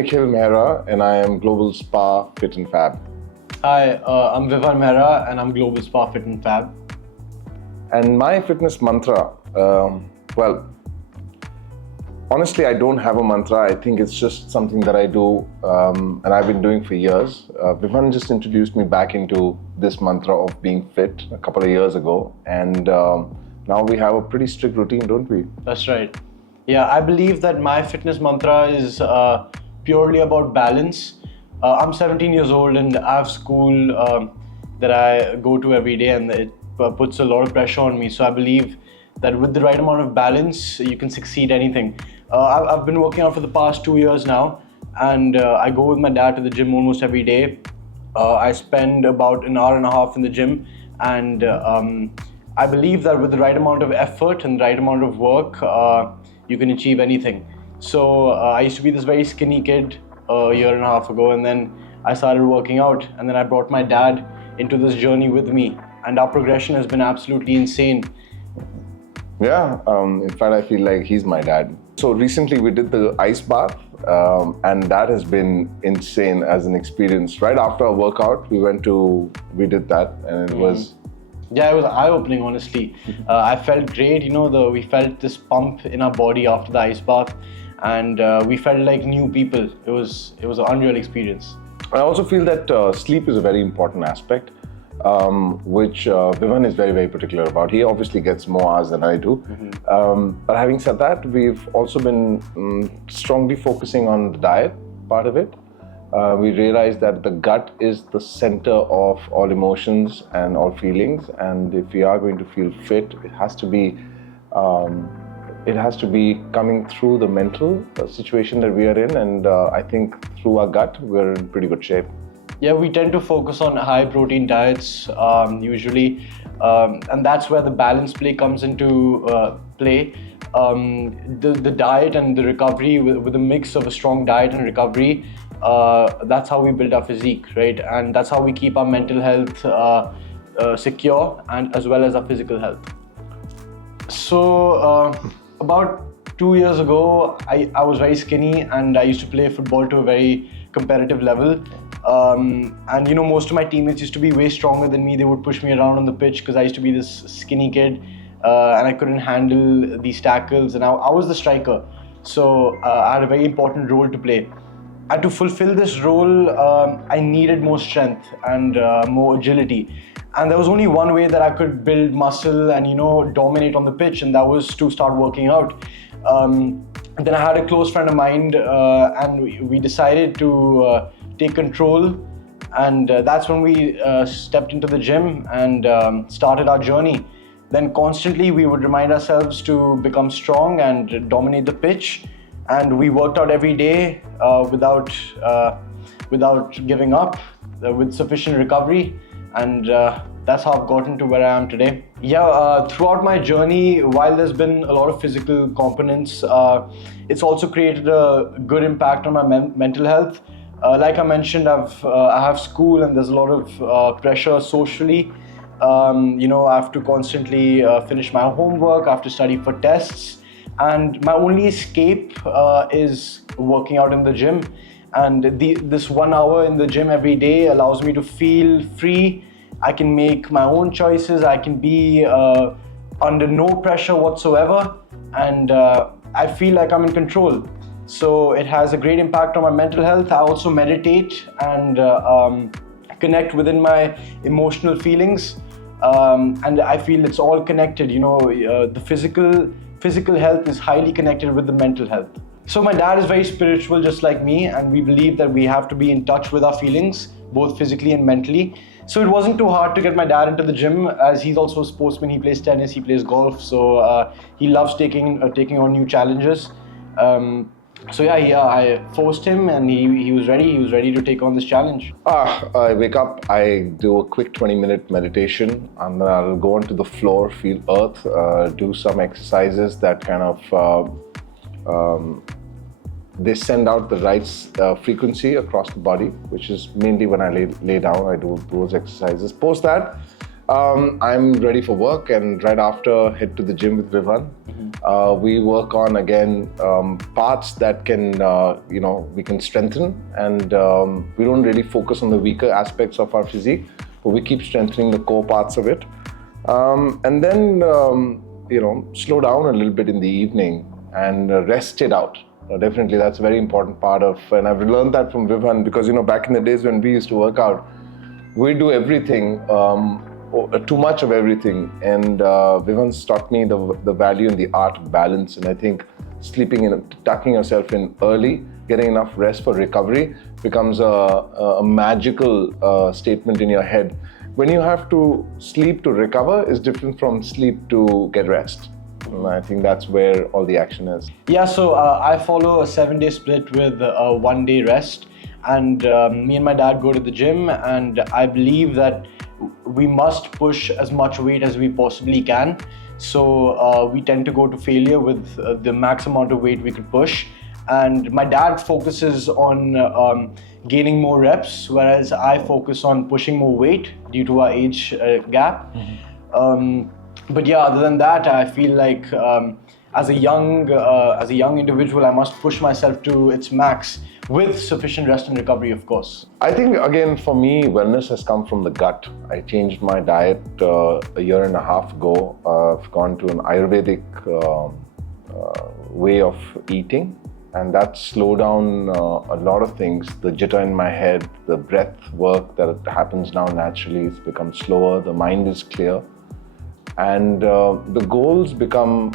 Nikhil Mehra and I am GlobalSpa Fit and Fab. Hi, I'm Vivhan Mehra and I'm GlobalSpa Fit and Fab. And my fitness mantra, well, honestly, I don't have a mantra. I think it's just something that I do and I've been doing for years. Vivhan just introduced me back into this mantra of being fit a couple of years ago. And now we have a pretty strict routine, don't we? That's right. Yeah, I believe that my fitness mantra is purely about balance. I'm 17 years old and I have school that I go to every day, and it puts a lot of pressure on me. So I believe that with the right amount of balance, you can succeed anything. I've been working out for the past 2 years now, and I go with my dad to the gym almost every day. I spend about an hour and a half in the gym, and I believe that with the right amount of effort and the right amount of work, you can achieve anything. So I used to be this very skinny kid a year and a half ago, and then I started working out, and then I brought my dad into this journey with me, and our progression has been absolutely insane. Yeah, in fact, I feel like he's my dad. So recently we did the ice bath, and that has been insane as an experience. Right after our workout, we did that, and it was... Yeah, it was eye-opening, honestly. I felt great, we felt this pump in our body after the ice bath, and we felt like new people. It was an unreal experience. I also feel that sleep is a very important aspect, which Vivhan is very, very particular about. He obviously gets more hours than I do. But having said that, we've also been strongly focusing on the diet part of it. We realized that the gut is the center of all emotions and all feelings, and if we are going to feel fit, it has to be coming through the mental situation that we are in, and I think through our gut, we're in pretty good shape. Yeah, we tend to focus on high protein diets usually, and that's where the balance play comes into play. The diet and the recovery, with a mix of a strong diet and recovery, that's how we build our physique, right? And that's how we keep our mental health secure, and as well as our physical health. So about 2 years ago, I was very skinny, and I used to play football to a very competitive level. And most of my teammates used to be way stronger than me. They would push me around on the pitch because I used to be this skinny kid, and I couldn't handle these tackles, and I was the striker. So I had a very important role to play. And to fulfill this role, I needed more strength and more agility. And there was only one way that I could build muscle and dominate on the pitch, and that was to start working out. Then I had a close friend of mine, and we decided to take control, and that's when we stepped into the gym and started our journey. Then constantly we would remind ourselves to become strong and dominate the pitch, and we worked out every day without giving up, with sufficient recovery, and that's how I've gotten to where I am today. Yeah, throughout my journey, while there's been a lot of physical components, it's also created a good impact on my mental health. Like I mentioned, I have school, and there's a lot of pressure socially. I have to constantly finish my homework, I have to study for tests, and my only escape is working out in the gym. And this 1 hour in the gym every day allows me to feel free. I can make my own choices. I can be under no pressure whatsoever, and I feel like I'm in control. So it has a great impact on my mental health. I also meditate and connect within my emotional feelings, and I feel it's all connected. The physical health is highly connected with the mental health. So my dad is very spiritual, just like me, and we believe that we have to be in touch with our feelings, both physically and mentally. So it wasn't too hard to get my dad into the gym, as he's also a sportsman. He plays tennis, he plays golf, so he loves taking on new challenges. I forced him, and he was ready. He was ready to take on this challenge. I wake up, I do a quick 20-minute meditation, and then I'll go onto the floor, feel earth, do some exercises that kind of they send out the right frequency across the body, which is mainly when I lay down, I do those exercises. Post that, I'm ready for work, and right after, head to the gym with Vivhan. We work on again parts that can, we can strengthen, and we don't really focus on the weaker aspects of our physique, but we keep strengthening the core parts of it. And then, slow down a little bit in the evening and rest it out. Definitely, that's a very important part of, and I've learned that from Vivhan because, back in the days when we used to work out, we do everything, too much of everything. And Vivhan's taught me the value and the art of balance. And I think sleeping in, tucking yourself in early, getting enough rest for recovery becomes a magical statement in your head. When you have to sleep to recover is different from sleep to get rest. And I think that's where all the action is. Yeah, so I follow a 7-day split with a 1-day rest. And me and my dad go to the gym, and I believe that we must push as much weight as we possibly can. So we tend to go to failure with the max amount of weight we could push. And my dad focuses on gaining more reps, whereas I focus on pushing more weight due to our age gap. But yeah, other than that, I feel like as a young individual, I must push myself to its max with sufficient rest and recovery, of course. I think, again, for me, wellness has come from the gut. I changed my diet a year and a half ago. I've gone to an Ayurvedic way of eating, and that slowed down a lot of things. The jitter in my head, the breath work that happens now naturally, it's become slower, the mind is clear, and the goals become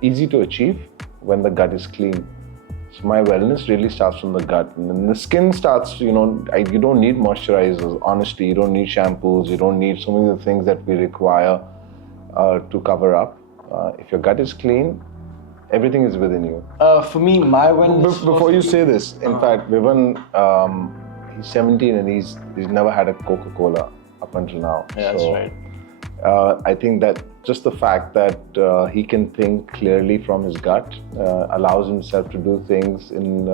easy to achieve when the gut is clean. So my wellness really starts from the gut, and then the skin starts, you don't need moisturizers, honestly, you don't need shampoos, you don't need so many of the things that we require to cover up. If your gut is clean, everything is within you. For me, my wellness... Before you say this, in fact, Vivhan, he's 17 and he's never had a Coca-Cola up until now. Yeah, that's right. I think that just the fact that he can think clearly from his gut allows himself to do things in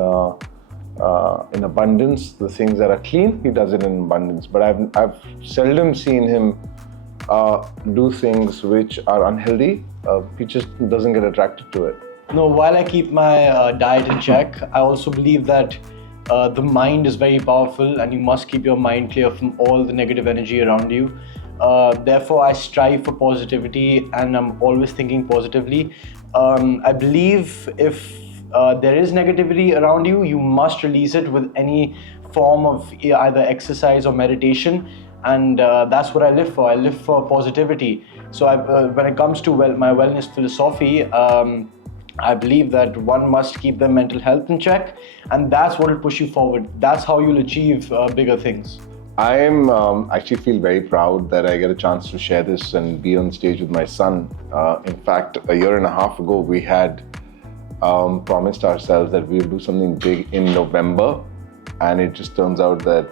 abundance. The things that are clean, he does it in abundance. But I've seldom seen him do things which are unhealthy. He just doesn't get attracted to it. No, while I keep my diet in check, I also believe that the mind is very powerful, and you must keep your mind clear from all the negative energy around you. Therefore, I strive for positivity, and I'm always thinking positively. I believe if there is negativity around you, you must release it with any form of either exercise or meditation, and that's what I live for. I live for positivity. So when it comes to my wellness philosophy, I believe that one must keep their mental health in check, and that's what will push you forward. That's how you'll achieve bigger things. I'm actually feel very proud that I get a chance to share this and be on stage with my son. In fact, a year and a half ago, we had promised ourselves that we'll do something big in November, and it just turns out that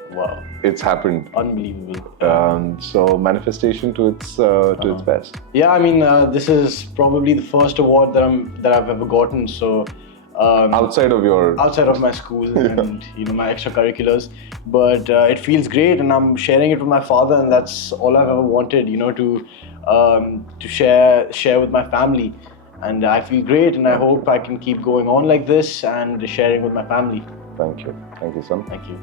it's happened. Unbelievable. So manifestation to its best. Yeah, I mean, this is probably the first award that I've ever gotten. So. Outside of my school and my extracurriculars, but it feels great, and I'm sharing it with my father, and that's all I've ever wanted, to share with my family, and I feel great, and I hope I can keep going on like this and sharing with my family. Thank you, son. Thank you.